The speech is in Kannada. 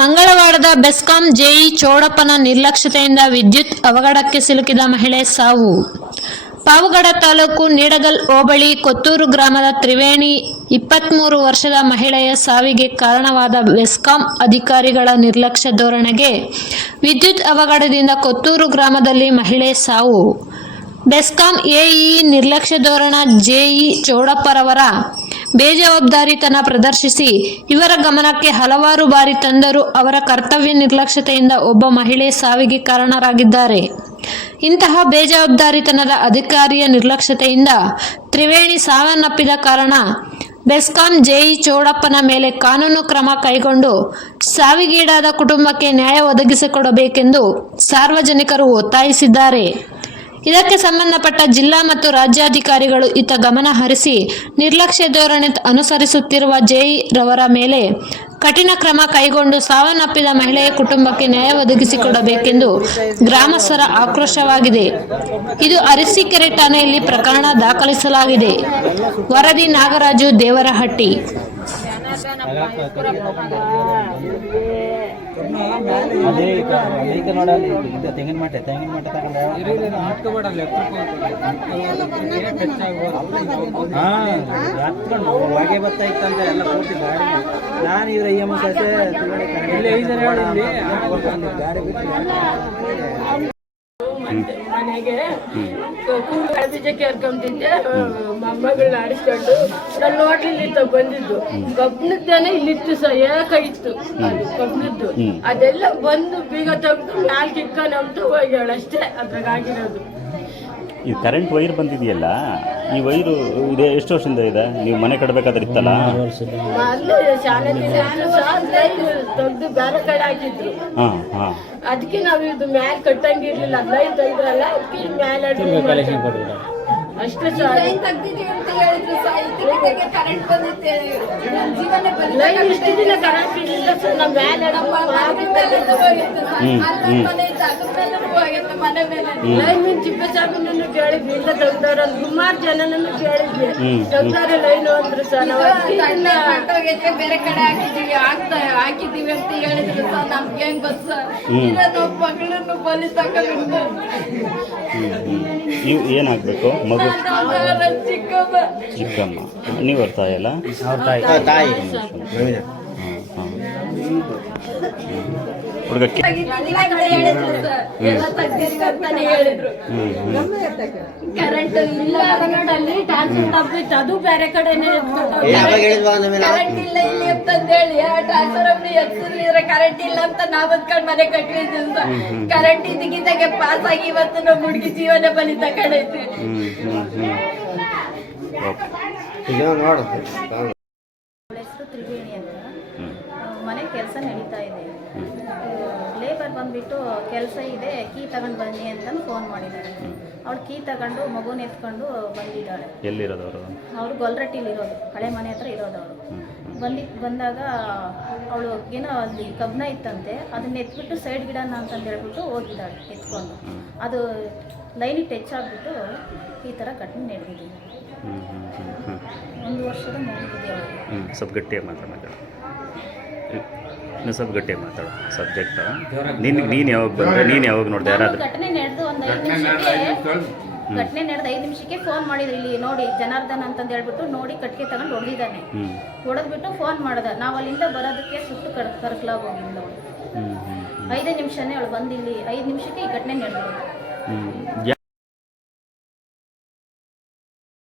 ಮಂಗಳವಾರದ ಬೆಸ್ಕಾಂ ಜೆಇ ಚೌಡಪ್ಪನ ನಿರ್ಲಕ್ಷ್ಯತೆಯಿಂದ ವಿದ್ಯುತ್ ಅವಘಡಕ್ಕೆ ಸಿಲುಕಿದ ಮಹಿಳೆ ಸಾವು. ಪಾವಗಡ ತಾಲೂಕು ನಿಡಗಲ್ ಹೋಬಳಿ ಕೊತ್ತೂರು ಗ್ರಾಮದ ತ್ರಿವೇಣಿ 23 ವರ್ಷದ ಮಹಿಳೆಯ ಸಾವಿಗೆ ಕಾರಣವಾದ ಬೆಸ್ಕಾಂ ಅಧಿಕಾರಿಗಳ ನಿರ್ಲಕ್ಷ್ಯ ಧೋರಣೆಗೆ ವಿದ್ಯುತ್ ಅವಘಡದಿಂದ ಕೊತ್ತೂರು ಗ್ರಾಮದಲ್ಲಿ ಮಹಿಳೆ ಸಾವು. ಬೆಸ್ಕಾಂ ಎಇ ನಿರ್ಲಕ್ಷ್ಯ ಧೋರಣ ಜೆಇ ಚೌಡಪ್ಪರವರ ಬೇಜವಾಬ್ದಾರಿತನ ಪ್ರದರ್ಶಿಸಿ ಇವರ ಗಮನಕ್ಕೆ ಹಲವಾರು ಬಾರಿ ತಂದರೂ ಅವರ ಕರ್ತವ್ಯ ನಿರ್ಲಕ್ಷ್ಯತೆಯಿಂದ ಒಬ್ಬ ಮಹಿಳೆ ಸಾವಿಗೆ ಕಾರಣರಾಗಿದ್ದಾರೆ. ಇಂತಹ ಬೇಜವಾಬ್ದಾರಿತನದ ಅಧಿಕಾರಿಯ ನಿರ್ಲಕ್ಷ್ಯತೆಯಿಂದ ತ್ರಿವೇಣಿ ಸಾವನ್ನಪ್ಪಿದ ಕಾರಣ ಬೆಸ್ಕಾಂ ಜೆಇ ಚೌಡಪ್ಪನ ಮೇಲೆ ಕಾನೂನು ಕ್ರಮ ಕೈಗೊಂಡು ಸಾವಿಗೀಡಾದ ಕುಟುಂಬಕ್ಕೆ ನ್ಯಾಯ ಒದಗಿಸಿಕೊಡಬೇಕೆಂದು ಸಾರ್ವಜನಿಕರು ಒತ್ತಾಯಿಸಿದ್ದಾರೆ. ಇದಕ್ಕೆ ಸಂಬಂಧಪಟ್ಟ ಜಿಲ್ಲಾ ಮತ್ತು ರಾಜ್ಯಾಧಿಕಾರಿಗಳು ಇತ್ತ ಗಮನ ಹರಿಸಿ ನಿರ್ಲಕ್ಷ್ಯ ಧೋರಣೆ ಅನುಸರಿಸುತ್ತಿರುವ ಜೆಇ ರವರ ಮೇಲೆ ಕಠಿಣ ಕ್ರಮ ಕೈಗೊಂಡು ಸಾವನ್ನಪ್ಪಿದ ಮಹಿಳೆಯ ಕುಟುಂಬಕ್ಕೆ ನ್ಯಾಯ ಒದಗಿಸಿಕೊಡಬೇಕೆಂದು ಗ್ರಾಮಸ್ಥರ ಆಕ್ರೋಶವಾಗಿದೆ. ಇದು ಅರಸೀಕೆರೆ ಠಾಣೆಯಲ್ಲಿ ಪ್ರಕರಣ ದಾಖಲಿಸಲಾಗಿದೆ. ವರದಿ ನಾಗರಾಜು, ದೇವರಹಟ್ಟಿ. ಹೊಗೆ ಬರ್ತಾ ಇತ್ತಂತೆ ಎಲ್ಲ ಪೂರ್ತಿ ಗಾಡಿ. ನಾನು ಇವ್ರ ಗಾಡಿ ಮನೆಗೆ ಬೀಜ ಕೇರ್ಕೊಂತಿದ್ದೆ. ಮೊಮ್ಮಗಳನ್ನ ಆಡಿಸ್ಕೊಂಡು ನಾನು ನೋಡ್ಲಿಲ್ಲ ಬಂದಿದ್ದು. ಕಬ್ಬಣದ್ದೇನೆ ಇಲ್ಲಿತ್ತು ಏಕ ಇತ್ತು ಕಬ್ಬಣದ್ದು. ಅದೆಲ್ಲ ಬಂದು ಬೀಗ ತೆಗೆದು ಮ್ಯಾಲ್ ಕಿಕ್ಕೊಂಡ್ಬಿಟ್ಟು ಹೋಗ್ಯಾಳ ಅಷ್ಟೇ ಅದ್ರಾಗ ಆಗಿರೋದು. ಈ ಕರೆಂಟ್ ವೈರ್ ಬಂದಿದೆಯಲ್ಲ, ಈ ವೈರು ಇದೆ ಎಷ್ಟು ವರ್ಷದಿಂದ ಇದೆ? ನೀವು ಮನೆ ಕಟ್ಟಬೇಕಾದ್ರೆ ಇತ್ತಲ್ಲ, ಅಲ್ಲಿ ಶಾಲೆ ತೆಗ್ದು ಬೇರೆ ಕಡೆ ಹಾಕಿದ್ರು. ಅದಕ್ಕೆ ನಾವು ಇದು ಮ್ಯಾಲ್ ಕಟ್ಟಂಗಿರ್ಲಿಲ್ಲ. ಲೈನ್ ತೆಗ್ದ್ರಲ್ಲ, ಅದಕ್ಕೆ ಮ್ಯಾಲ ಅಷ್ಟೇ ಲೈನ್ ಇಷ್ಟು ದಿನ ಕರೆಂಟ್ ಇರಲಿಲ್ಲ ಸರ್. ನಾವು ಮ್ಯಾಲ ಲೈನ್ ಚಿಪ್ಪಸಾಬನ್ನು ಕೇಳಿದ್ವಿ, ಇಲ್ಲ ತೆಗ್ದವ್ರ ಸುಮಾರು ಜನನನ್ನು ಕೇಳಿದ್ವಿ. ತೆಗ್ದಾರೆ ಲೈನ್ ಅಂದ್ರು ಸರ್. ನಾವು ಬೇರೆ ಕಡೆ ಹಾಕಿದೀವಿ ಹಾಕಿದೀವಿ ಅಂತ ಹೇಳಿದ್ರು ಸರ್. ನಮ್ಗೆ ಹೆಂಗ್ ಗೊತ್ತ ಸರ್, ಮಗಳನ್ನು ಬಲಿ ತಗೊಂಡು ಏನಾಗಬೇಕು ಮಗು? ಚಿಕ್ಕಮ್ಮ. ನೀವು ಅವ್ರ ತಾಯಲ್ಲ? ತಾಯಿ. ಹುಡುಗಕ್ಕೆ ಕರೆಂಟ್ ಇಲ್ಲ ಅಲ್ಲಿ ಟ್ರಾನ್ಸ್ಫರ್ ತಪ್ಪಿತ್ತು. ಅದು ಬೇರೆ ಕಡೆನೆ ಕರೆಂಟ್ ಇಲ್ಲ ಇಲ್ಲಿ ಅಂತಂದೇಳಿ ಟ್ರಾನ್ಸ್ಫರ್ ಎತ್ತಿದ್ರೆ ಕರೆಂಟ್ ಇಲ್ಲ ಅಂತ ನಾವ್ ಅಂದ್ಕೊಂಡ್ ಮನೆ ಕಟ್ಟಿದ್ವಿ. ಕರೆಂಟ್ ಇದ್ದಕ್ಕಿದ್ದಾಗೆ ಪಾಸ್ ಆಗಿ ಇವತ್ತು ನಾವು ಹುಡುಗಿ ಜೀವನ ಬಲಿ ತಗೊಂಡೈತಿ. ತ್ರಿವೇಣಿ ಅಂತ ಮನೆ ಕೆಲಸ ನಡೀತಾ ಇದೆ. ಲೇಬರ್ ಬಂದ್ಬಿಟ್ಟು ಕೆಲಸ ಇದೆ, ಕೀ ತಗೊಂಡು ಬನ್ನಿ ಅಂತ ಫೋನ್ ಮಾಡಿದ್ದಾರೆ. ಅವಳು ಕೀ ತಗೊಂಡು ಮಗುನ ಎತ್ಕೊಂಡು ಬಂದಿದ್ದಾಳೆ. ಎಲ್ಲಿರೋದವರು? ಅವರು ಗೊಲ್ರಟ್ಟಿಲಿ ಇರೋದು, ಹಳೆ ಮನೆ ಹತ್ರ ಇರೋದು. ಅವರು ಬಂದಾಗ ಅವಳು ಏನೋ ಅಲ್ಲಿ ಕಬ್ಬಣ ಇತ್ತಂತೆ, ಅದನ್ನ ಎತ್ಬಿಟ್ಟು ಸೈಡ್ ಗಿಡನ ಅಂತಂದು ಹೇಳ್ಬಿಟ್ಟು ಹೋಗಿದ್ದಾಳೆ ಎತ್ಕೊಂಡು. ಅದು ಲೈನಿಗೆ ಟಚ್ ಆಗಿಬಿಟ್ಟು ಈ ಥರ ಘಟನೆ ನಡೆದಿದೆ. 1 ವರ್ಷದ ಮಗುವಿದೆ ಅವಳು. ಸ್ವಲ್ಪ ಗಟ್ಟಿಯಾಗಿ ಮಾತಾಡೋಣ, ಸ್ವಲ್ಪ ಗಟ್ಟಿಯಾಗಿ ಮಾತಾಡೋ ಸಬ್ಜೆಕ್ಟ್. ನೀನು ಯಾವಾಗ ಬಂದರೆ, ನೀನು ಯಾವಾಗ ನೋಡಿದೆ? ಯಾರಾದರೂ ಘಟನೆ ನಡೆದು ಒಂದು 5 ನಿಮಿಷಕ್ಕೆ ಫೋನ್ ಮಾಡಿದ್ರು. ಇಲ್ಲಿ ನೋಡಿ ಜನಾರ್ದನ್ ಅಂತಂದು ಹೇಳ್ಬಿಟ್ಟು ನೋಡಿ ಕಟ್ಟಿಗೆ ತಗೊಂಡು ಹೊಡೆದಿದ್ದಾನೆ. ಹೊಡೆದ್ಬಿಟ್ಟು ಫೋನ್ ಮಾಡ್ದ. ನಾವು ಅಲ್ಲಿಂದ ಬರೋದಕ್ಕೆ ಸುಟ್ಟು ಕರ್ಕಲಾಗಿ ಹೋಗಿಲ್ಲ ಅವಳು. 5 ನಿಮಿಷನೇ ಅವಳು ಬಂದು ಇಲ್ಲಿ 5 ನಿಮಿಷಕ್ಕೆ ಈ ಘಟನೆ ನಡೆದು.